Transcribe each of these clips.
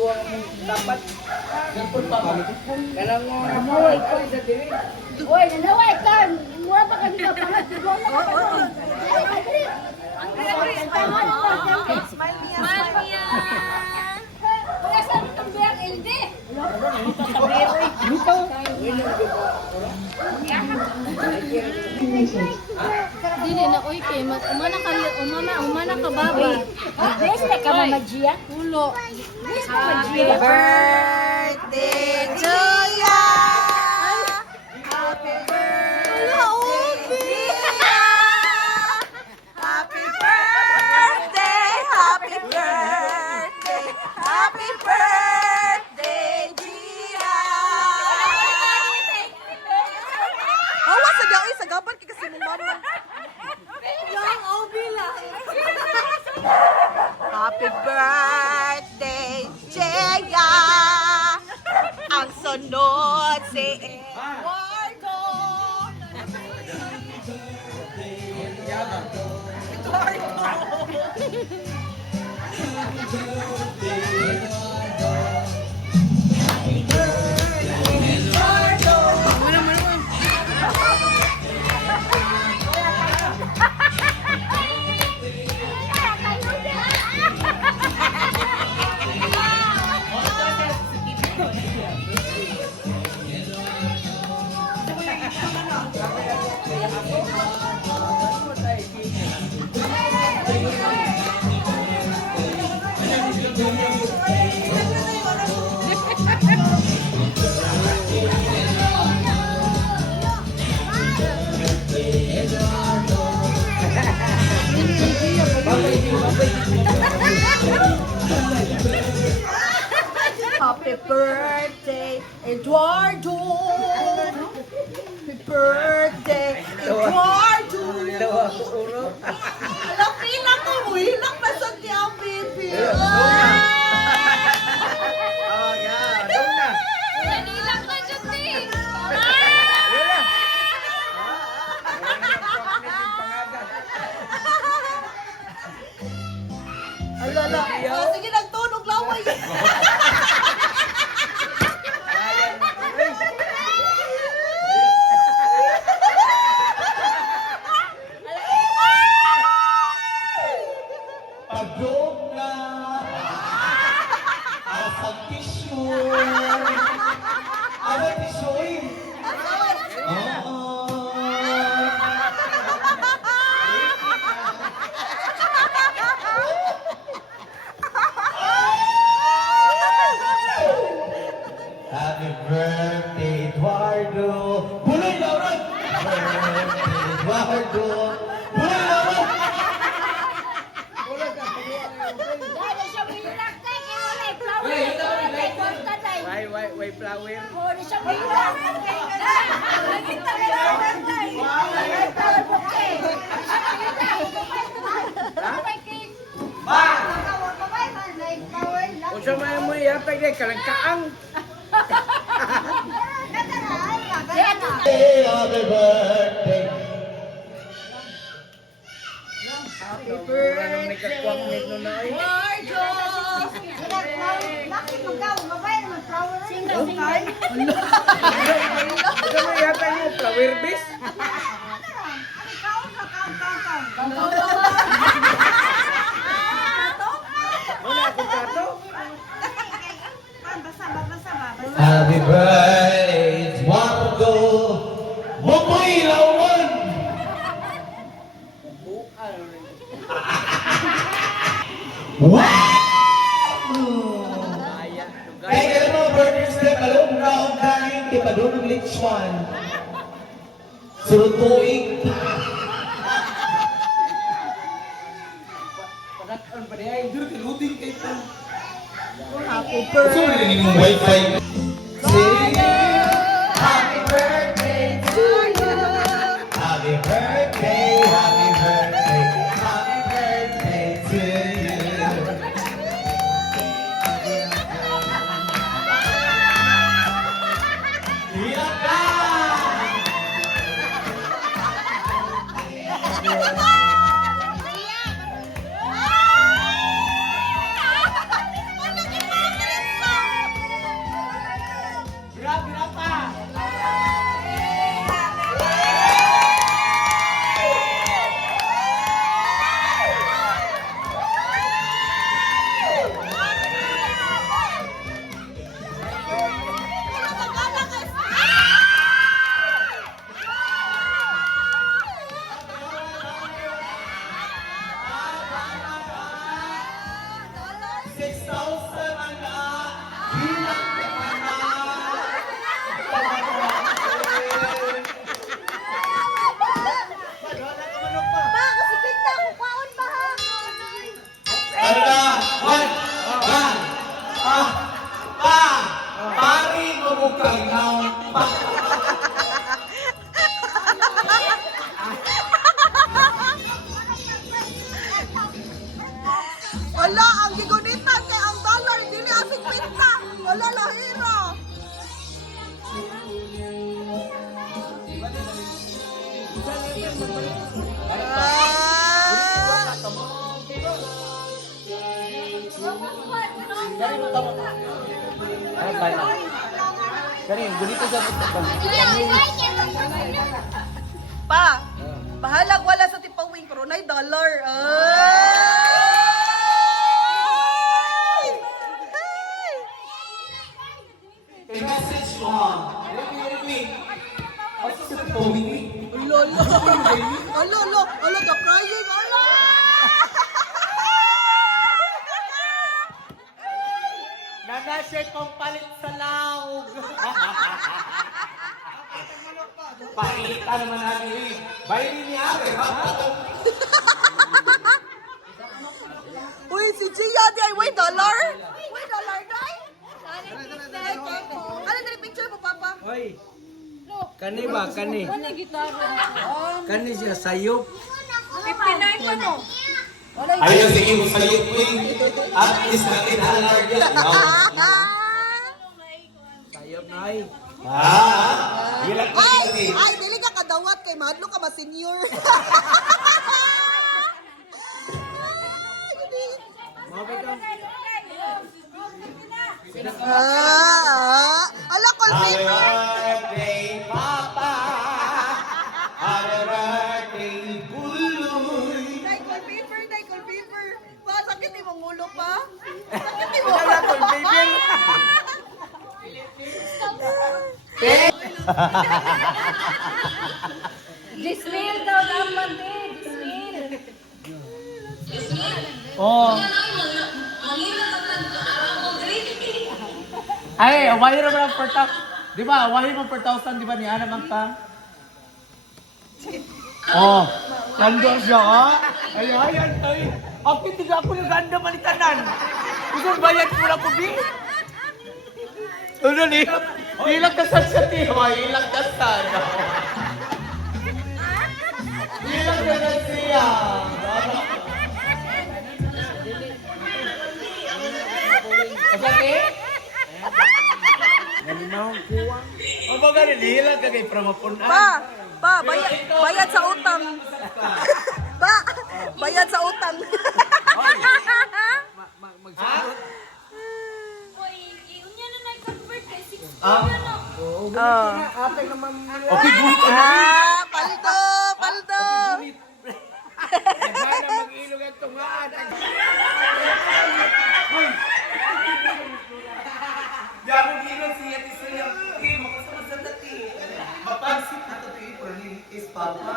buwang dapat. Siyempre pa ba? Kanang naway ko sa diri. Uy, nanaway ka! Mura pa kami ka pangat. Ikaw na ka pa doon. Ay, madali. Ang Smile niya. Wala sa amin itong biyang LD. Dili na oy kay umana ka baba. Bless na ka, Mama Gia. Ulo. Bless na, Mama Gia. Birthday to ya. Happy birthday. Happy birthday. Happy birthday. Happy birthday, Gia. Oh, wasa daw sa gaban kay kasi mong mama. Yang obi lang. Happy birthday, Gia. Ang sunod si Eduardo. Happy birthday, Eduardo! Happy birthday, Eduardo! Alam, ilang mo mo, ilang masag niya ang baby. Nanilang ka dyan eh. Alala, sige, nagtunog laway. Pagdog na asang tisyo. Ano tisyo eh? Oo. Happy birthday, Eduardo. Buloy na rin! Birthday, Eduardo. Buloy na rin! Dahil siya bilang kay kaya wala yung flower. Kay Costa tayo. Why flower? Oh, di siya bilang. Nakita ka na birthday. Ay, flower bouquet. Di siya bilang. Ay, cake. Flower pa ba? May flower lang. O siya mo yatag day kalangkaang. Hey, happy birthday. Happy birthday. Nagkakwang nito na ay. Eduardo! Bakit magaw? Mabay naman flower. Single. Ito mo yatag mo flower base. Wala akong tato. Happy birthday, Eduardo. Mokoy Lawan. Wow! Kaya ka naman, birthday step, alam mo na akong kanin, di pa doon ng lechon. Surutuig. Pagkakaroon pa niya. Hindi rin tinuting kayo pa. Happy Gusto mo rin yung wifi? Say, happy birthday to you. Happy birthday, happy birthday, happy birthday to you. Iyak ka! magkainaw. Wala, ang gigunitan kay ang dollar, dili asing pinta. Wala, lahira. Ah! Ay, bala. Karin, ganito sa pagkakang. Pa, bahalag wala sa tipawing pero nay dollar. Ay! Ay! A message mo. Ricky. What's the phone? Lolo. Alo, the crying. Alo! Nanasya kong palit sa laog. Pakita naman natin eh. Bayarin niya ate. Uy, si Gia, di ay way dollar. Way dollar, day. Ano dali picture mo, Papa? Hoy. Kani ba? Kani. Ano gitara? Kani siya sayop. 59 pa no? Ayun, sige mo sa YouTube. At least natin halar yan. Sayop na ay. Hilak na Ay, yun eh. ay, dili ka kadawat kay mahadlo ka ma senior. Mabay ka. Ala, call Happy paper. birthday, Papa. Happy birthday, Buloy. Day, call paper. Pa, sakit imong ulo pa. Sakit imong Wala ulo call paper. Giswil daw dapat eh. Giswil. Oh. Ay, awahin naman ang per Di ba, awahin mo per 1,000, di ba ni Ana Mangka? Oh, ganda siya, ha? Ay, ay. Ako tiga ako yung ganda manitanan. Gusto bayad ko na ko, Bi? Ano ni? Ilang kasal siya, Tiyo. Ilang kasal. Ilang kasal siya. Kasal, O ba ganun, hilang ka kay Pramapuna? Pa, bayad sa utang. Pa, bayad sa utang. Ha? Iunya na nag-convert kay 60 Ah? na no. Okay, good. Paldo. Sana mag-ilog ang tungaan. Gabong ilog siya ti Suya. Okay, makasama sa dati. Mapansin na ito pero is Papa.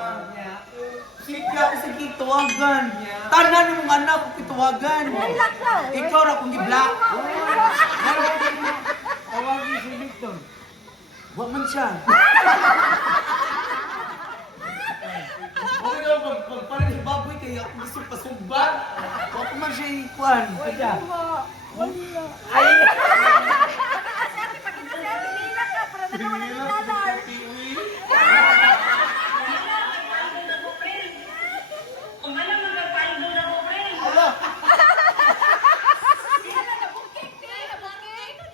Sige ako sa kituwagan. Tanan mo nga anak ko kituwagan. Ikaw ra kung gi-black. Tawagin si Victor. Huwag man siya. Okay na, pagparin ni Baboy kayo ako gusto pasugba. Huwag man siya ikuan. Kaya. Ay!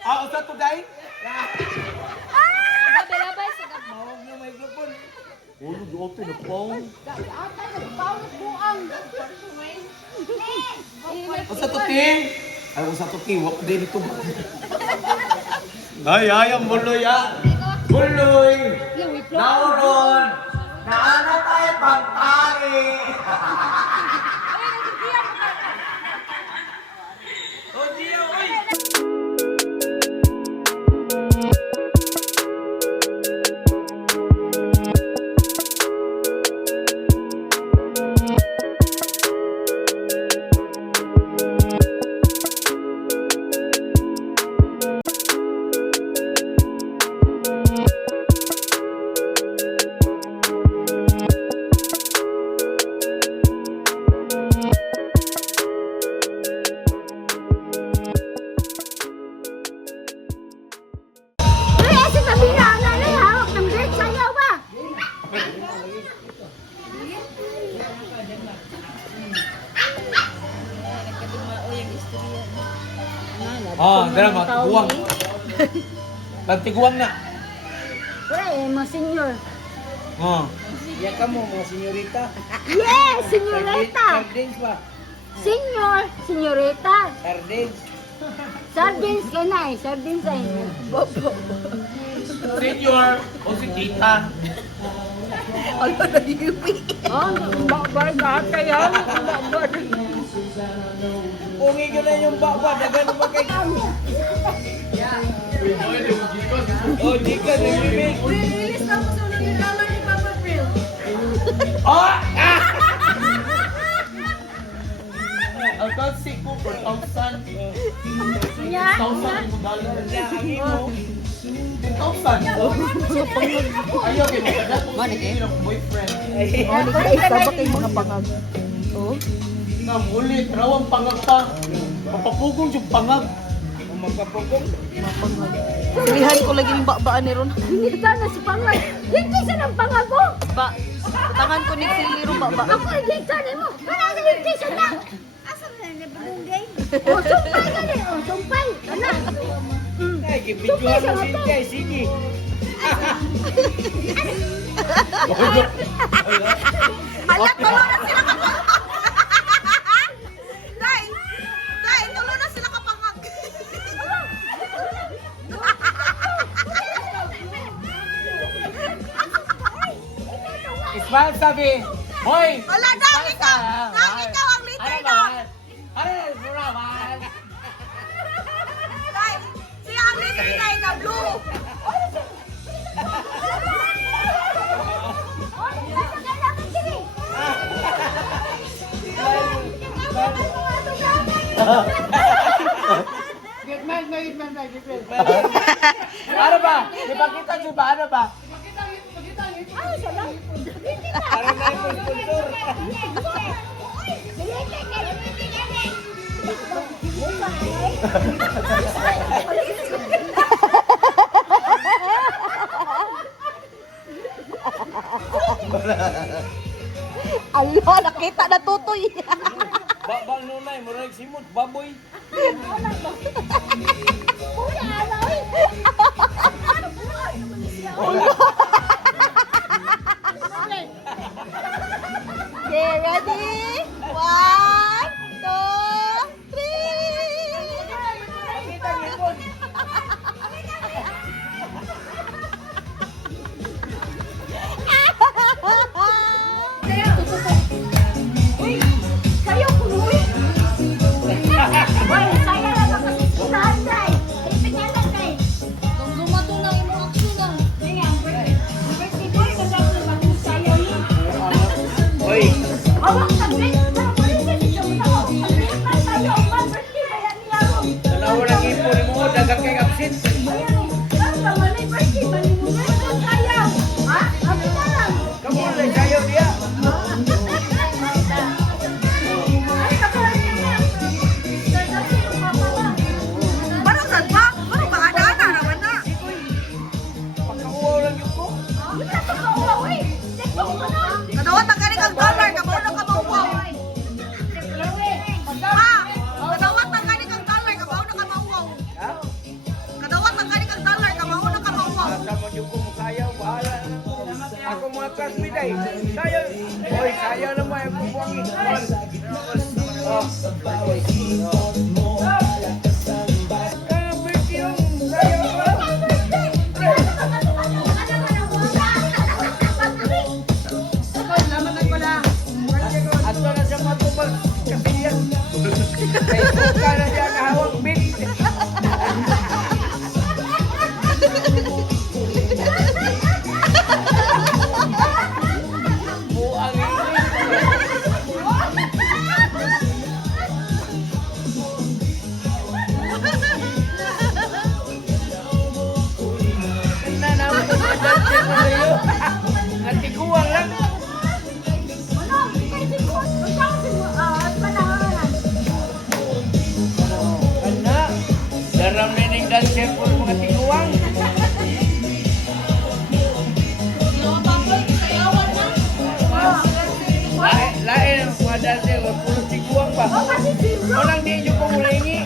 Ah, usa to day? Labay sa gabi. Mawag na microphone. Ulo, open na phone. Usa to ting? Ay, usa to ting. Wak din ito. Ay, ang buloy ah. Buloy! Nauron! Naana tayo pagtari! Oh, Gio, uy! drama, tiguang. Tiguang na. Wala eh, mga senior. Oh. Iya kamu mga senyorita. Yes, senyorita. Sardines ba? Senior, senyorita. Sardines. Sardines ka na eh, sardines ay. Bobo. Senior o si tita. Ano na yuwi? Oh, babar ka kaya. Babar. Ungi ko na yung baba, dagan mo kay. Oh, di ka nag-remake. Release na po sa ulit drama ni Papa Phil. Oh! Ang kasi ko for 1,000. Yan. 1,000 dollar. $10,000. Ayaw kayo magkagat ko sa boyfriend. Oh, nagkaisa ba kayong mga pangag? Oh. Nga muli, rawang pangag pa. Papapugong yung pangag. Kung magpapugong. Silihan ko lagi yung baan ni Ron. Hindi ka na si Pangay. Hindi sa ng pangago. Ba, tangan ko ni Siliro ba? Ako hindi sa mo. Wala ka hindi sa na. Asa ka na nabunggay? O, sumpay ka din. O, sumpay. Ano? Ay, gibidyohan mo si Jay, sige. Hala, tulo na sila kapangag! Day! Day, tulo na sila kapangag! Ismael sabi, Hoy! Wala, Dang! Ikaw! Dang, ikaw ang leader doon! Ano na, Burawan? Day! Siya ang leader na blue! Ano ba? Ipakita nyo ba? Ano ba? Para na yung sponsor. Allah, nakita na tutoy! Babang nunay, murag simot, baboy. Okay, ready? 1, 2, 3! Kayo kunoy. Hoy, saya lang ako sa tatay. Ipinyalan kay. Kung dumato na yung action na. Kaya, birthday boy, kasama na bakit sayaw niya. Hoy, Awak ka, Ben. Pero pwede ka dito. Awak ka, Ben. Tayo, man, birthday, kaya niya ako. tanawa lang ipo ni mo, dagang kay absent. Ayan, ang tamalay birthday, manimunan ka sayaw. Ha? Abi na lang. Kamu lang sayaw dia. Ay, kapalan niya. Dadasi yung kapala. Parang saan ba? Parang maana-ana naman na. Pagkauwaw lang yun ko. Wala sa kauwaw, eh. Tekbo ko na. Kadawat ang galing ang dollar, kabaw na kamauwaw. Ha? Kadawat ang galing ang dollar, kabaw na kamauwaw. Ha? Kadawat ang galing ang dollar, kabaw na kamauwaw. Asa mo yung kumusayaw, bahala na. Ako mga classmate ay, sayaw. Hoy, sayaw na mo ay bubuangin. Oh. Ato na siya matubag kapiyan. Kay suka na siya kahawag bit. Buang na naman ito sa dance mo sa'yo. Natikuwang lang. Ana, daram na yung dancer po mga tiguang. Lain ang mga dancer, puro tiguang pa. Walang di nyo kumulingi.